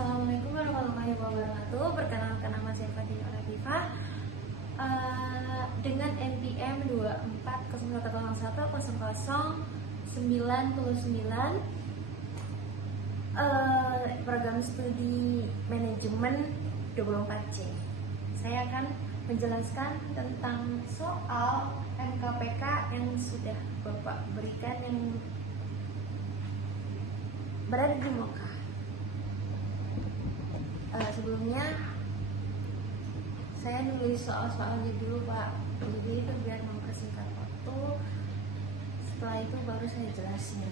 Assalamualaikum warahmatullahi wabarakatuh. Perkenalkan, nama saya Fadila Rafifah dengan NPM 2401010099 program studi manajemen 24C. Saya akan menjelaskan tentang soal MKPK yang sudah Bapak berikan yang berada di muka. Sebelumnya saya nulis soal-soalnya dulu, Pak. Jadi itu biar mempersingkat waktu. Setelah itu baru saya jelasin.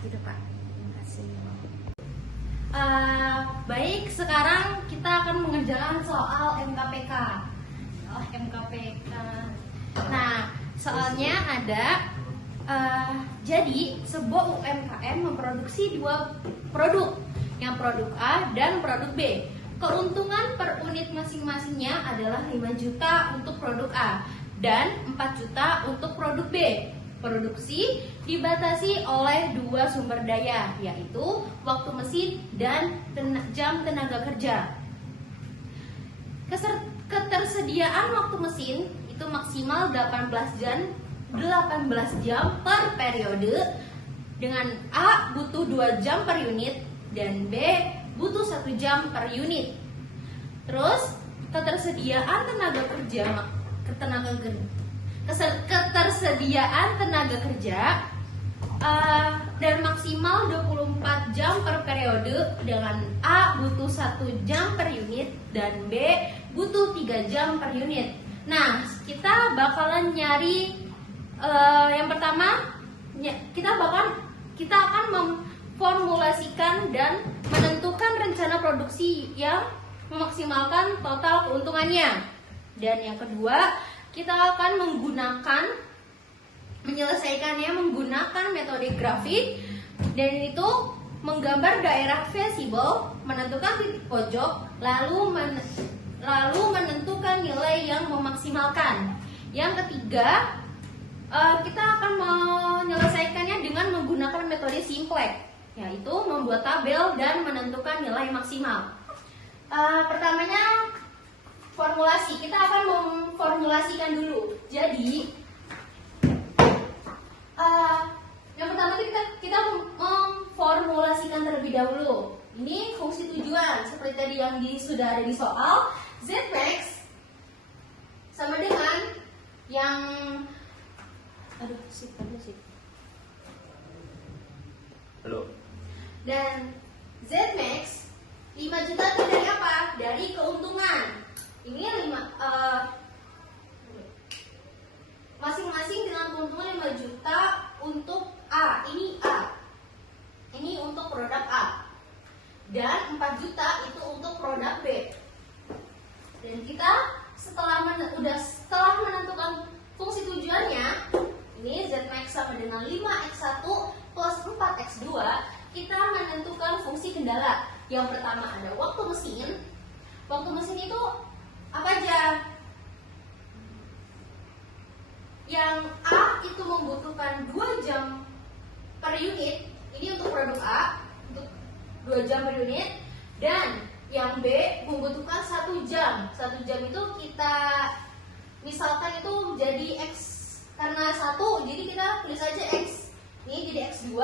Gitu, Pak. Terima kasih. Baik, sekarang kita akan mengerjakan soal MKPK. Nah, soalnya ada jadi sebuah UMKM memproduksi dua produk, yang produk A dan produk B. Keuntungan per unit masing-masingnya adalah 5 juta untuk produk A dan 4 juta untuk produk B. Produksi dibatasi oleh dua sumber daya, yaitu waktu mesin dan jam tenaga kerja. Ketersediaan waktu mesin itu maksimal 18 jam per periode, dengan A butuh 2 jam per unit dan B butuh 1 jam per unit. Terus ketersediaan tenaga kerja dan maksimal 24 jam per periode, dengan A butuh 1 jam per unit dan B butuh 3 jam per unit. Nah, kita bakalan nyari yang pertama, kita akan memformulasikan dan menentukan rencana produksi yang memaksimalkan total keuntungannya. Dan yang kedua, kita akan menyelesaikannya menggunakan metode grafik, dan itu menggambar daerah visible, menentukan titik pojok, lalu menentukan nilai yang memaksimalkan. Yang ketiga, kita akan menyelesaikannya dengan menggunakan metode simplex, yaitu membuat tabel dan menentukan nilai maksimal. Pertamanya formulasi, kita akan memformulasikan dulu. Jadi yang pertama kita memformulasikan terlebih dahulu. Ini fungsi tujuan seperti tadi yang sudah ada di soal. Zmax sama dengan yang Halo. Dan Zmax 5 juta itu dari apa? Dari keuntungan. Ini masing-masing dengan keuntungan 5 juta untuk A. Ini untuk produk A. Dan 4 juta itu untuk produk B. Dan kita setelah menentukan fungsi tujuannya, ini Zmax sama dengan 5x1 plus 4x2, kita menentukan fungsi kendala. Yang pertama ada waktu mesin. Waktu mesin itu apa aja? Yang A itu membutuhkan 2 jam per unit. Ini untuk produk A, untuk 2 jam per unit. Dan yang B membutuhkan 1 jam. 1 jam itu kita misalkan itu jadi X, karena 1 jadi kita tulis aja X. Ini jadi X2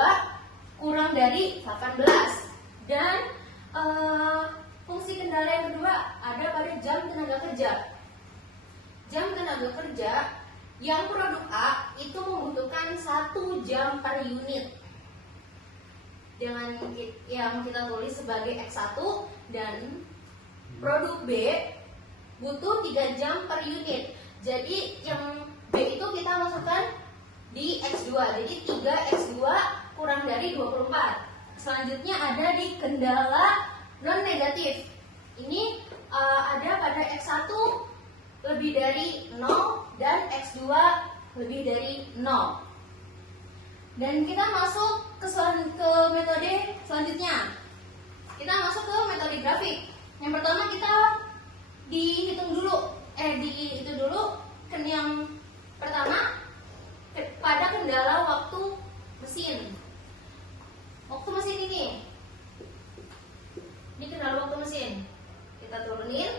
kurang dari 18. Dan fungsi kendala yang kedua ada pada jam tenaga kerja. Jam tenaga kerja yang produk A itu membutuhkan 1 jam per unit, dengan yang kita tulis sebagai X1, dan produk B butuh 3 jam per unit. Jadi yang B itu kita masukkan di X2. Jadi 3x2 kurang dari 24. Selanjutnya ada di kendala non negatif. Ini ada pada X1 lebih dari 0 dan X2 lebih dari 0. Dan kita masuk ke metode selanjutnya. Kita masuk ke metode grafik. Yang pertama kita dihitung dulu. Yang pertama pada kendala waktu mesin. Waktu mesin ini kendala Kita turunin.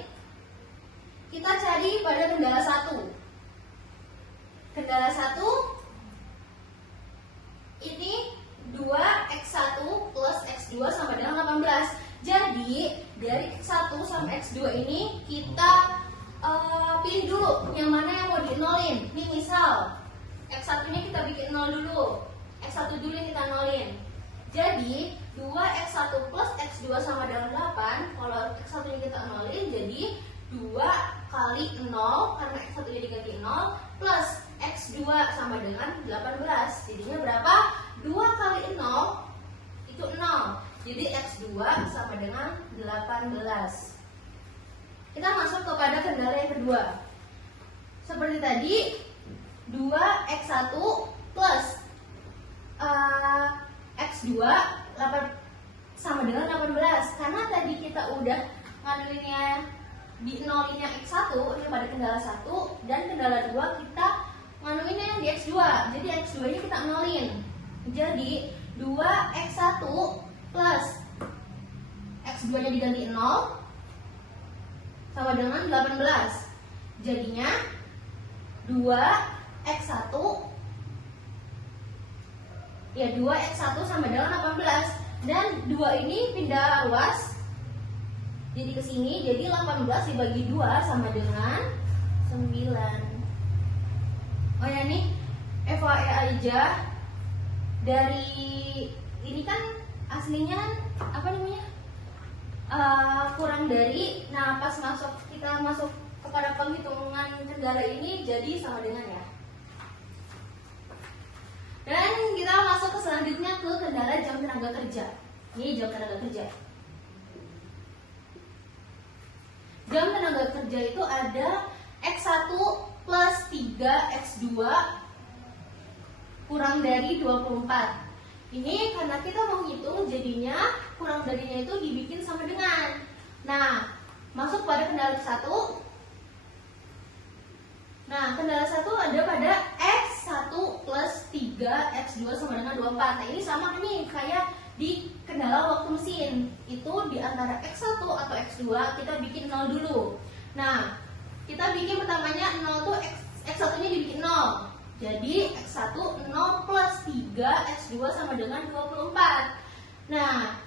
Kita cari pada kendala 1. Kendala 1 ini 2x1 plus x2 sama dengan 18. Jadi dari x1 sampai x2 ini kita pilih dulu yang mana yang mau dinolin. Ini misal x1 nya kita bikin 0 dulu, x1 dulu yang kita nolin. Jadi 2x1 plus x2 sama dengan 8. Kalau x1 nya kita nolin, jadi 2 kali 0 karena x1 nya diganti 0 plus x2 sama dengan 18. Jadinya berapa? 2 kali 0 itu 0. Jadi x2 sama dengan 18. Kita masuk kepada kendala yang kedua. Seperti tadi 2x1 plus x2 sama dengan 18. Karena tadi kita udah nganulinnya di nolinnya x1 ini pada kendala 1 dan kendala 2 kita nganulinnya yang di x2. Jadi x2 nya kita nolin. Jadi 2x1 plus x2 nya diganti 0 sama dengan 18. Jadinya 2x1 ya 2x1 sama dengan 18 dan 2 ini pindah ruas jadi ke sini, jadi 18 dibagi 2 sama dengan 9. Oh ya nih FYI aja, dari ini kan aslinya apa namanya kurang dari, nah pas kita masuk kepada penghitungan kendala ini jadi sama dengan ya. Dan kita masuk ke selanjutnya ke kendala jam tenaga kerja. Ini jam tenaga kerja. Jam tenaga kerja itu ada x1 plus 3x2 kurang dari 24. Ini karena kita mau ngitung jadinya kurang darinya itu dibikin sama dengan. Nah, masuk pada kendala 1. Nah, kendala 1 ada pada x1 plus 3x2 sama dengan 24. Nah, ini sama nih kayak di kendala waktu mesin. Itu di antara x1 atau x2 kita bikin 0 dulu. Nah, kita bikin pertamanya 0 tuh x1 nya dibikin 0. Jadi x1 0 plus 3 x2 sama dengan 24. Nah,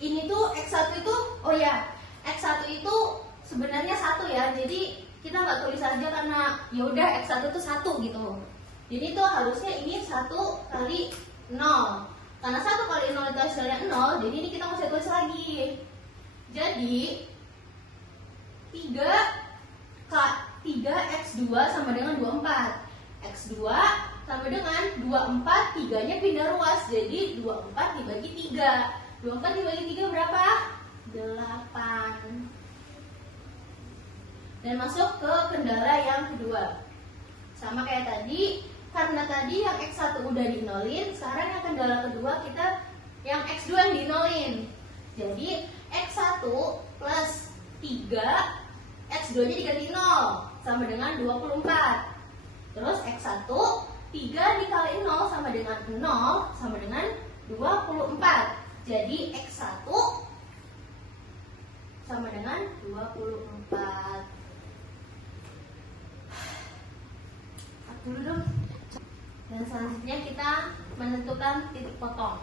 ini tuh x1 itu, oh ya, x1 itu sebenarnya 1 ya. Jadi kita nggak tulis aja karena ya udah x1 itu 1 gitu. Jadi itu harusnya ini 1 kali 0. Karena 1 kali 0 itu hasilnya 0, jadi ini kita mesti tulis lagi. Jadi 3x2 sama dengan 24. X2 sama dengan 24, 3-nya pindah ruas. Jadi 24 dibagi 3. 24 dibagi 3 berapa? 8. Dan masuk ke kendala yang kedua. Sama kayak tadi, karena tadi yang X1 udah dinolin, sekarang yang kendala kedua kita yang X2 yang dinolin. Jadi X1 plus 3, X2 nya diganti 0 sama dengan 24. Terus X1 3 dikali 0 sama dengan 0 sama dengan 24. Jadi X1 sama dengan 24. Dulu dong. Dan selanjutnya kita menentukan titik potong.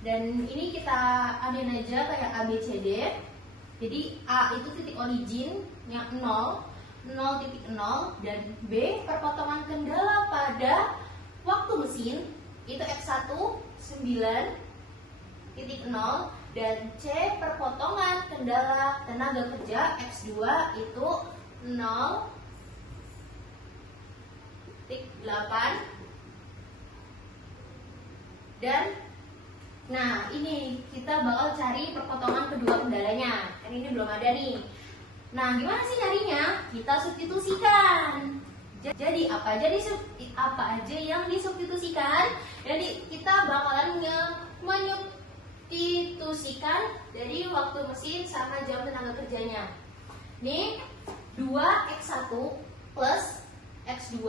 Dan ini kita adain aja kayak A, B, C, D. Jadi A itu titik origin yang 0, 0.0, dan B perpotongan kendala pada waktu mesin itu X1 9.0 dan C perpotongan kendala tenaga kerja X2 itu 0.8. Dan nah ini kita bakal cari perpotongan kedua kendalanya. Kan ini belum ada nih. Nah gimana sih nyarinya? Kita substitusikan. Jadi apa aja yang disubstitusikan? Jadi kita bakalan menyubstitusikan dari waktu mesin sama jam tenaga kerjanya. Nih 2x1 plus x2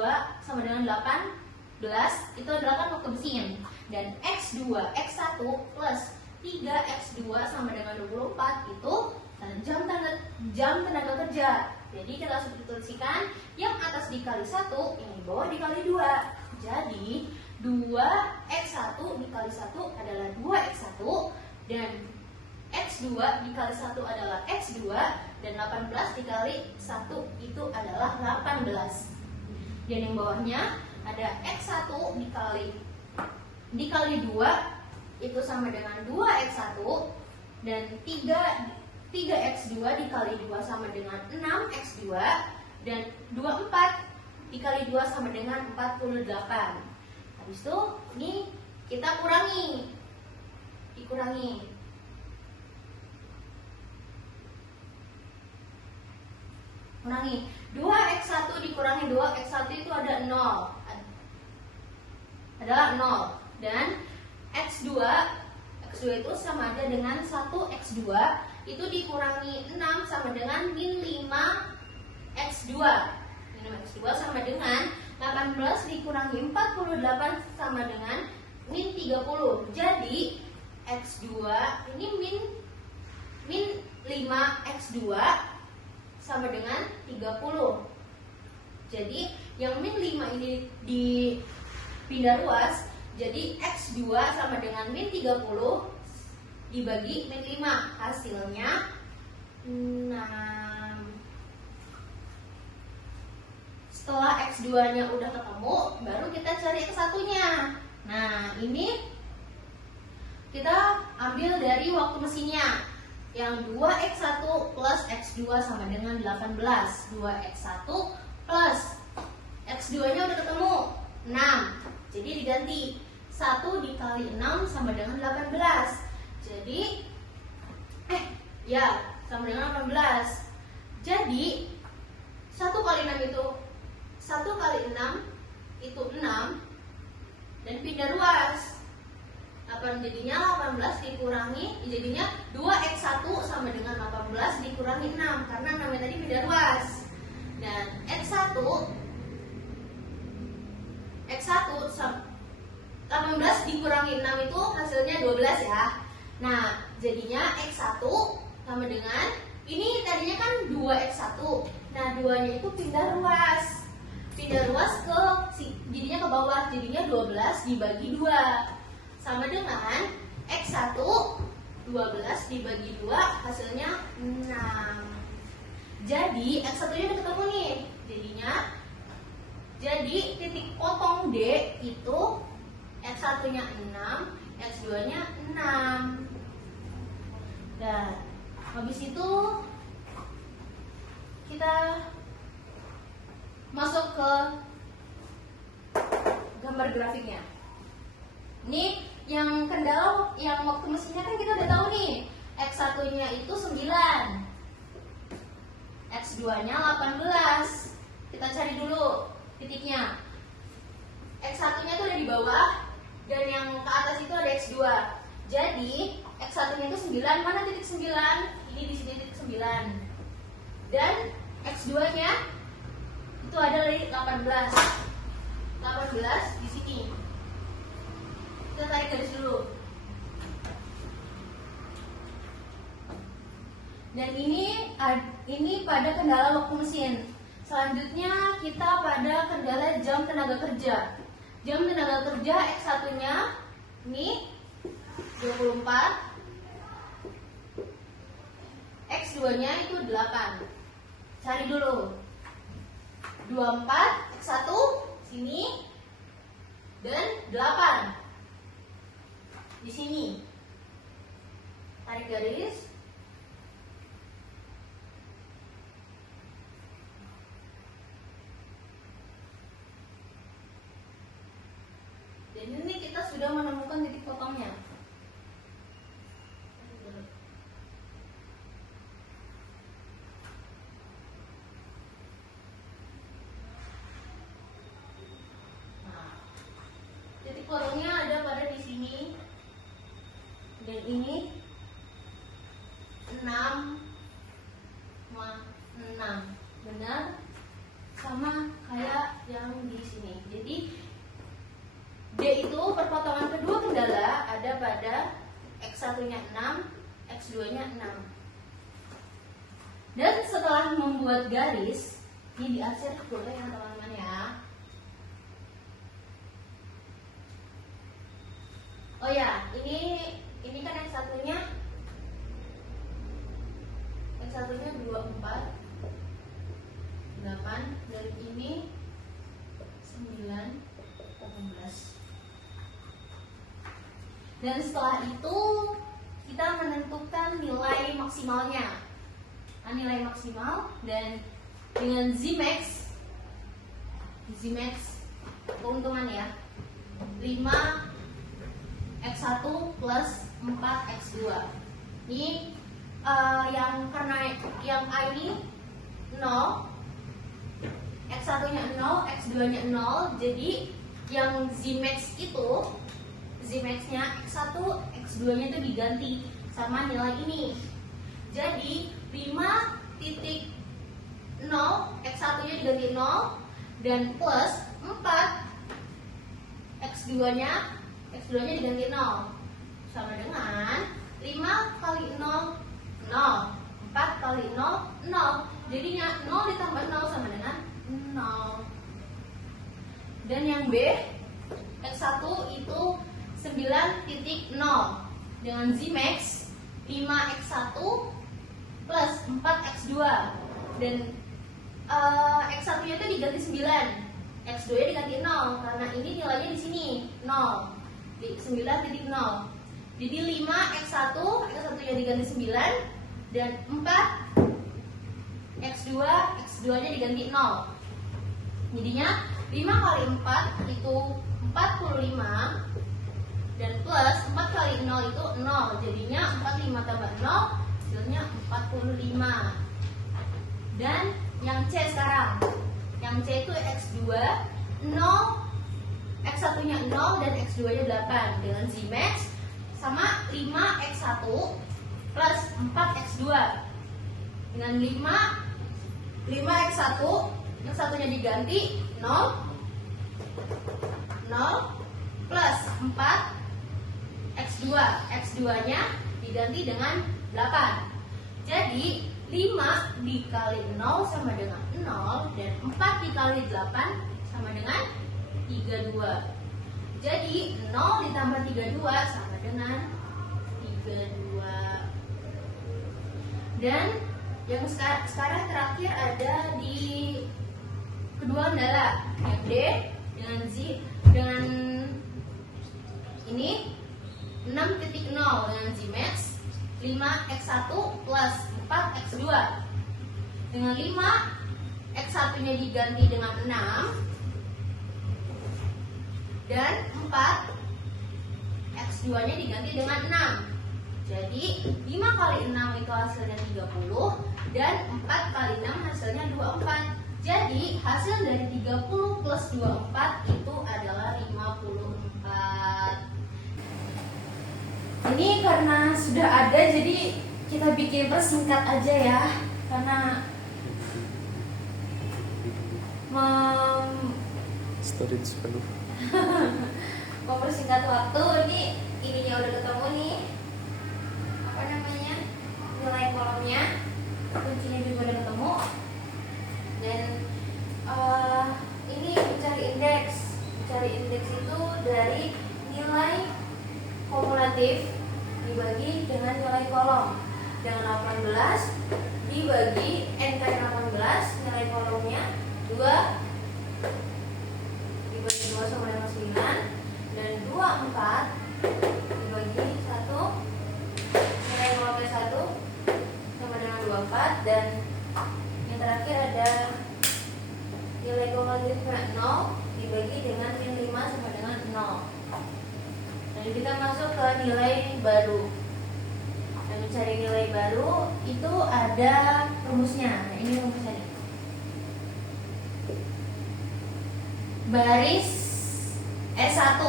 sama dengan 18 itu adalah kan waktu mesin. Dan x1 plus 3x2 sama dengan 24 itu jam tenaga kerja. Jadi kita substitusikan yang atas dikali 1, yang di bawah dikali 2. Jadi 2x1 dikali 1 adalah 2x1, dan x2 dikali 1 adalah x2, dan 18 dikali 1 itu adalah 18. Dan yang bawahnya ada x1 dikali 2 itu sama dengan 2x1, dan 3x2 dikali 2 sama dengan 6x2, dan 24 dikali 2 sama dengan 48. Habis itu ini kita dikurangi. Kurangi 2x1 dikurangi 2x1 itu ada 0. Adalah 0. Dan x2 itu sama ada dengan 1x2 itu dikurangi 6 sama dengan min 5x2. Min 5x2 sama dengan 18 dikurangi 48 sama dengan min 30. Jadi x2 ini min 5x2 sama dengan 30. Jadi yang min 5 ini dipindah ruas, jadi x2 sama dengan min 30 dibagi min 5, hasilnya 6. Setelah x2 nya udah ketemu, baru kita cari x1-nya. Nah, ini kita ambil dari waktu mesinnya. Yang 2x1 plus x2 sama dengan 18. 2x1 plus x2 nya udah ketemu 6. Jadi diganti 1 dikali 6 sama dengan 18. Jadi sama dengan 18. Jadi 1 kali 6 itu 1 kali 6 itu 6, dan pindah ruas. 8 jadinya 18 dikurangi, jadinya 2x1 sama dengan 18 dikurangi 6, karena 6 tadi pindah ruas. Dan x1 18 dikurangi 6 itu hasilnya 12 ya. Nah, jadinya x1 sama dengan, ini tadinya kan 2x1. Nah, 2-nya itu pindah ruas. Pindah ruas jadinya ke bawah, jadinya 12 dibagi 2 sama dengan x1 12 dibagi 2 hasilnya 6. Jadi x1 nya udah ketemu nih. Jadi titik potong D itu x1 nya 6, x2 nya 6. Dan habis itu kita masuk ke gambar grafiknya. Ini yang kendala, yang waktu mesinnya kan kita udah tahu nih, x1 nya itu 9, x2 nya 18. Kita cari dulu titiknya. X1 nya itu ada di bawah, dan yang ke atas itu ada x2. Jadi x1 nya itu 9, mana titik 9? Ini di sini titik 9. Dan x2 nya itu ada di 18 di sini. Kita tarik garis dulu. Dan ini pada kendala waktu mesin. Selanjutnya kita pada kendala jam tenaga kerja. Jam tenaga kerja x1 nya ini 24, x2 nya itu 8. Cari dulu 24, x1 sini, dan 8 di sini. Tarik garis. Dan ini kita sudah menemukan titik potongnya. Nah, titik potongnya ada pada di sini. Dan ini 6, benar sama kayak yang di sini. Jadi D itu perpotongan kedua kendala ada pada x1 nya 6, x2 nya 6. Dan setelah membuat garis, ini diarsir boleh ya teman-teman ya. Oh ya, ini kan yang satunya 24 8 dan ini 9 18. Dan setelah itu kita menentukan nilai maksimalnya. Nah, nilai maksimal dan dengan Zmax keuntungan ya 5x1 plus 4x2. Ini karena yang A ini 0, x1 nya 0, x2 nya 0, jadi yang Zmax nya x1, x2 nya itu diganti sama nilai ini. Jadi 5.0, x1 nya diganti 0 dan plus 4 x2 nya diganti 0 sama dengan 5 kali 0 0, 4 kali 0 0. Jadinya 0 ditambah 0 sama dengan 0. Dan yang B, x1 itu 9.0 dengan Zmax 5x1 plus 4x2 dan x1 nya itu diganti 9, x2 nya diganti 0 karena ini nilainya di sini 0 di 9.0. Jadi 5x1 nya diganti 9 dan 4x2 nya diganti 0. Jadinya 5 kali 4 itu 45 dan plus 4 kali 0 itu 0. Jadinya 45 tambah 0 hasilnya 45. Dan yang C sekarang. Yang C itu x2 0, x1 nya 0 dan x2 nya 8 dengan Zmax sama 5x1 plus 4x2 dengan 5x1 yang satunya diganti 0 plus 4x2 nya diganti dengan 8. Jadi 5 dikali 0 sama dengan 0 dan 4 dikali 8 sama dengan 32. Jadi 0 ditambah 32 sama dengan 32. Dan yang sekarang terakhir ada di kedua kendala, yang D dengan Z dengan ini 6.0 dengan Zmax 5x1 plus 4x2 dengan 5x1 nya diganti dengan 6 dan 4x2 nya diganti dengan 6. Jadi 5 kali 6 itu hasilnya 30 dan 4 kali 6 hasilnya 24. Jadi hasil dari 30 plus 24 itu adalah 54. Ini karena sudah ada, jadi kita bikin persingkat aja ya, karena Storage penuh. mempersingkat waktu. Ininya udah ketemu nih, apa namanya, nilai kolomnya, kuncinya juga udah ketemu. Dan ini mencari indeks itu dari nilai kumulatif dibagi dengan nilai kolom, dengan 18 dibagi NK 18 nilai kolomnya 2 dibagi 2 sama dengan 9 dan 24 dibagi 1 nilai kolomnya 1 sama dengan 24 dan yang terakhir ada nilai kumulatifnya 0 dibagi dengan min 5 sama dengan 0. Dan kita masuk ke nilai baru. Dan mencari nilai baru itu ada rumusnya. Nah, ini rumusnya nih. Baris S1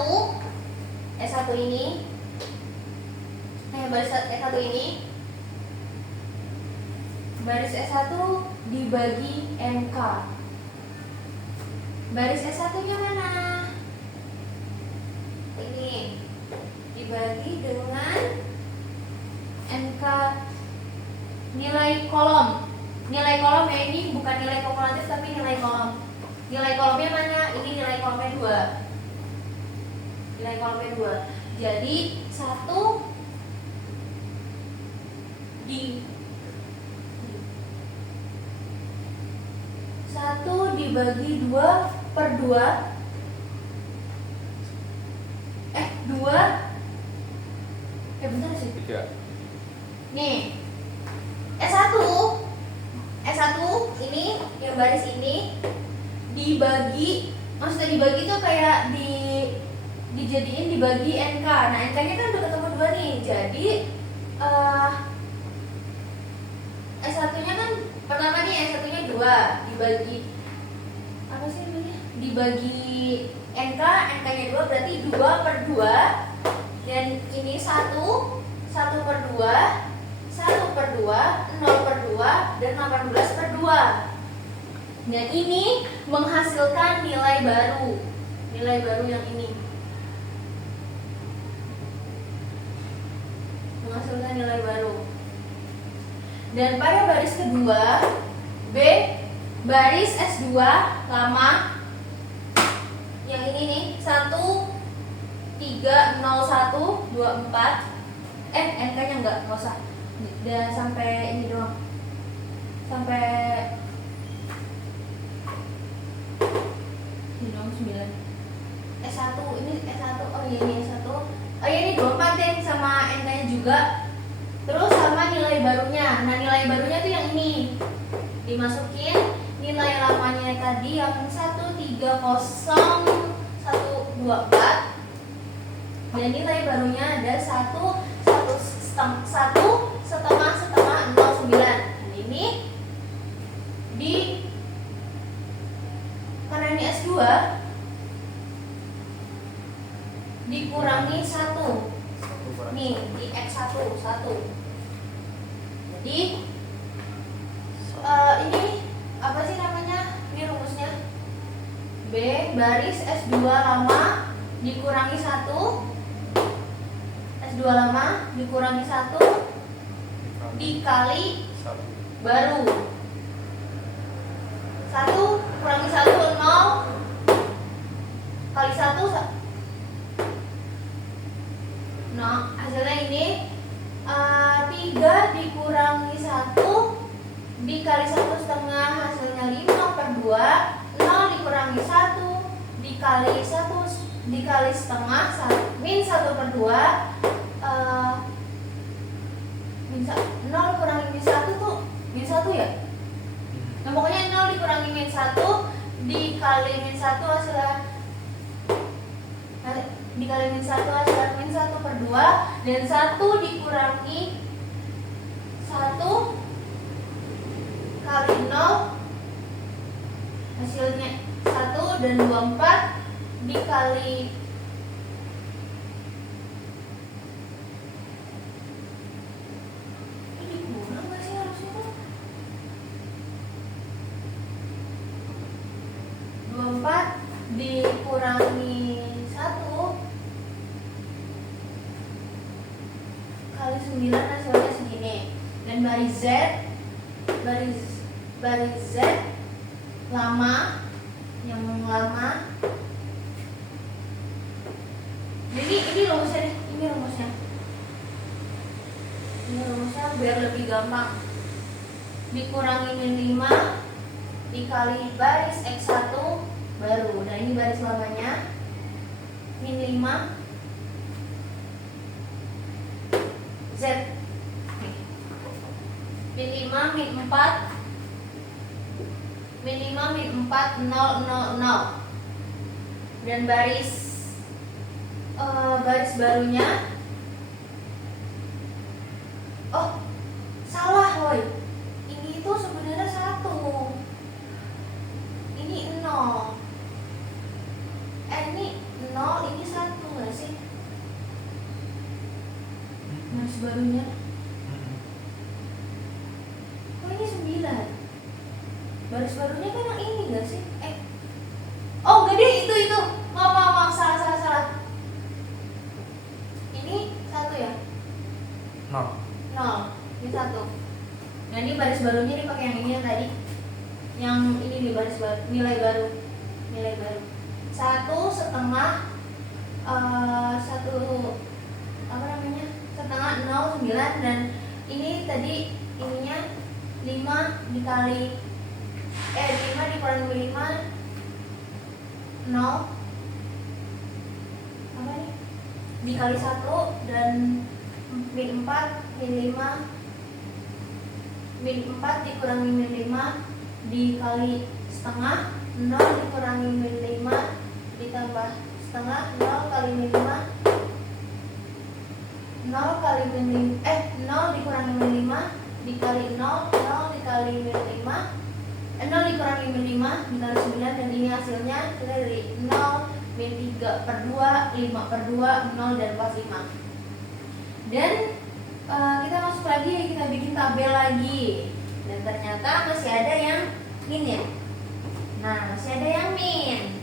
ini baris S1 ini baris S1 dibagi NK. Baris S1 nya mana? Ini dibagi dengan NK nilai kolom. Nilai kolomnya ini bukan nilai kumulatif tapi nilai kolom. Nilai kolomnya mana? Ini nilai kolomnya 2. Nilai kolomnya 2. Jadi 1 dibagi 2/2 bentar sih. 3. Nih, S1 ini yang baris ini dibagi, maksudnya dibagi tuh kayak dijadiin dibagi NK. Nah, NK-nya kan udah ketemu 2 nih. Jadi S1-nya kan pertama nih S1-nya 2 dibagi apa sih namanya? Dibagi NK, NK-nya 2 berarti 2/2. Dan ini 1/2, 1/2, 0/2, dan 18/2. Dan ini menghasilkan nilai baru. Nilai baru yang ini menghasilkan nilai baru. Dan pada baris kedua, B baris S2 lama yang ini nih 1,3,01,24. NK-nya enggak usah. Dan sampai ini doang. Sampai ini doang 9. S1 ini S1. Oh iya ini S1. Oh iya ini 24 deh sama NK-nya juga. Terus sama nilai barunya. Nah, nilai barunya tuh yang ini. Dimasukin nilai lamanya tadi yang 130,124. Dan nilai barunya ada 1,09. Dan ini karena ini S2 dikurangi 1. Nih, di X1 1. Jadi ini apa sih namanya? Ini rumusnya. B baris S2 lama dikurangi 1. S2 lama dikurangi 1 dikali baru. 1 kurangi 1 0 kali 1 nah, hasilnya ini 3 dikurangi 1 dikali 1/2 hasilnya 5/2. 0 dikurangi 1 dikali 1 dikali setengah min 1/2. 0 kurangi min 1 tuh min 1 ya. Nah, pokoknya 0 dikurangi min 1 dikali min 1 hasilnya dikali min 1 hasilnya min 1/2. Dan 1 dikurangi 1 kali 0 hasilnya 1 dan 24 dikali ini kurang gak sih harusnya tuh 24 dikurangi 1 kali 9 hasilnya segini. Dan baris Z lama yang lama. Jadi ini rumusnya deh, ini rumusnya biar lebih gampang. Dikurangi min 5 dikali baris X1 baru. Nah, ini baris lamanya. Min 5 Z. Min 5 min 4 min 5 min 4 0 0 0. Dan baris barunya salah woi. Ini itu sebenarnya 1. Ini 0. Ini 0, ini 1 enggak sih? Baris barunya. Oh, ini 9. Baris barunya kan yang ini enggak sih? Oh, enggak deh, itu. Maaf, salah. Ini 1 ya? 0. 0. Ini 1. Nah ini baris barunya nih pakai yang ini yang tadi, yang ini nih baris baru, nilai baru. 1/2 satu apa namanya, setengah 0,9, dan ini tadi ininya 5 dikali 5 dikurangi 5 0 apa nih, dikali 1, dan min 4 dikurangi min 5 dikali setengah, 0 dikurangi min 5 ditambah setengah, 0 kali min 5 0 kali min 0 dikurangi min 5 dikali 0 dikali min 5 0 dikurangi min 5 dikali 9, dan ini hasilnya kita dari 0 min 3/2, 5/2, 0 dan plus 5. Dan kita masuk lagi, kita bikin tabel lagi, dan ternyata masih ada yang min ya. Nah masih ada yang min,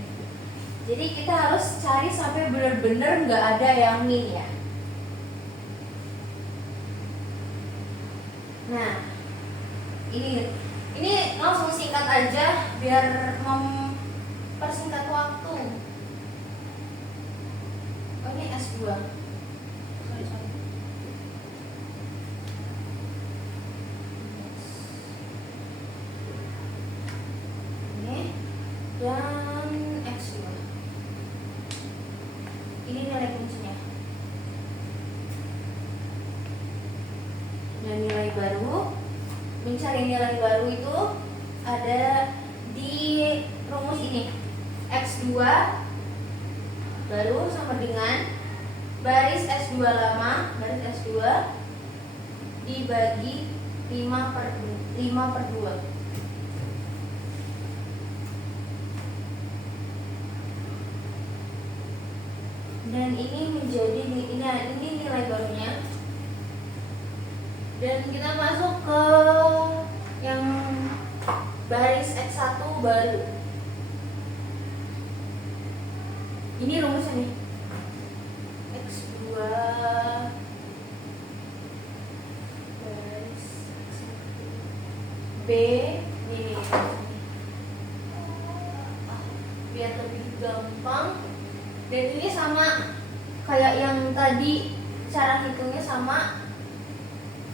jadi kita harus cari sampai benar-benar nggak ada yang min ya. Nah ini langsung singkat aja biar mempersingkat waktu. Oh ini S2. Sorry. Ini dan X2. Ini nilai kuncinya. Dan nilai baru, mencari nilai baru itu ada di rumus ini. X2 baru sama dengan baris S2 lama, baris S2 dibagi 5/2. Dan ini menjadi ini nilai barunya. Dan kita masuk ke yang baris X1 baru. Ini rumusnya nih. X2 baris B ini biar lebih gampang. Dan ini sama kayak yang tadi, cara hitungnya sama.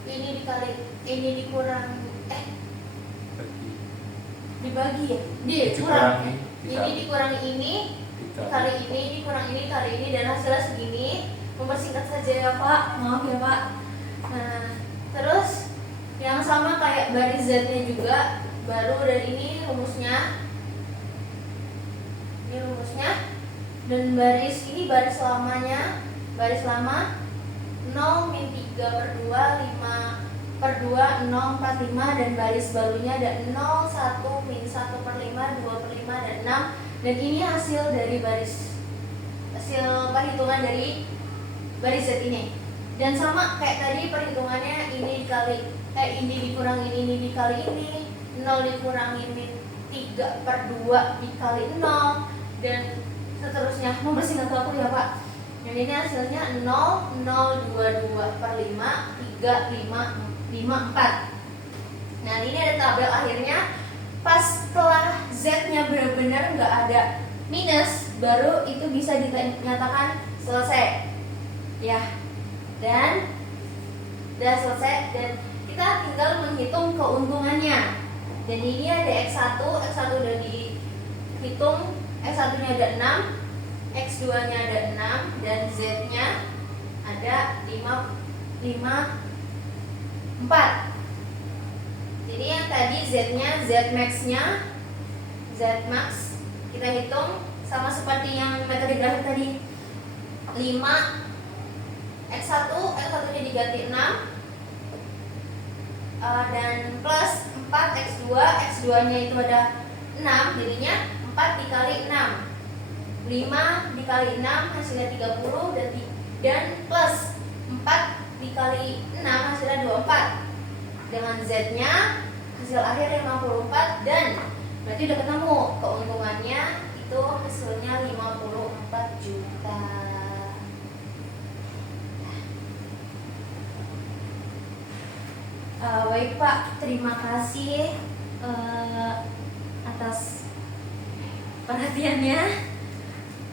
Ini dikali ini dikurang dibagi ya, dikurangi ini dikurangi ini kali ini dikurang ini kali ini, dan hasilnya segini. Mempersingkat saja ya Pak, maaf ya Pak. Nah terus yang sama kayak baris Z nya juga baru, dan ini rumusnya, dan baris ini baris lamanya, baris lama 0 min 3/2, 5/2, 0/45, dan baris barunya ada 0, 1, min 1/5, 2/5, dan 6. Dan ini hasil dari hasil perhitungan dari baris Z ini. Dan sama kayak tadi perhitungannya, ini dikali ini dikurangi ini dikali ini, 0 dikurangi min 3/2 dikali 0, dan seterusnya. Mempersingkat waktu ya Pak. Dan ini hasilnya 0, 0, 22/5, 3, 5, 4. Nah ini ada tabel akhirnya. Pas setelah Z-nya benar-benar nggak ada minus, baru itu bisa dinyatakan selesai. Ya, dan udah selesai, dan kita tinggal menghitung keuntungannya. Dan ini ada X1 udah dihitung, X1-nya ada 6, X2-nya ada 6, dan Z-nya ada 4. Jadi yang tadi Z-nya, Z max kita hitung sama seperti yang metode grafik tadi. 5 X1-nya diganti 6, dan plus 4 X2-nya itu ada 6, jadinya 4 dikali 6, 5 dikali 6 hasilnya 30, dan plus 4 dikali 6 hasilnya 24. Dengan Z-nya hasil akhir 54, dan berarti udah ketemu keuntungannya itu hasilnya 54 juta. Baik Pak, terima kasih atas perhatiannya.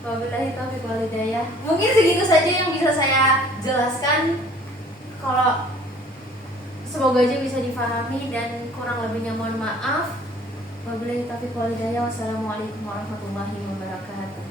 Wabillahi taufiq wal hidayah. Mungkin segitu saja yang bisa saya jelaskan. Kalau semoga aja bisa difahami dan kurang lebihnya mohon maaf. Wabillahi taufiq wal hidayah. Wassalamualaikum warahmatullahi wabarakatuh.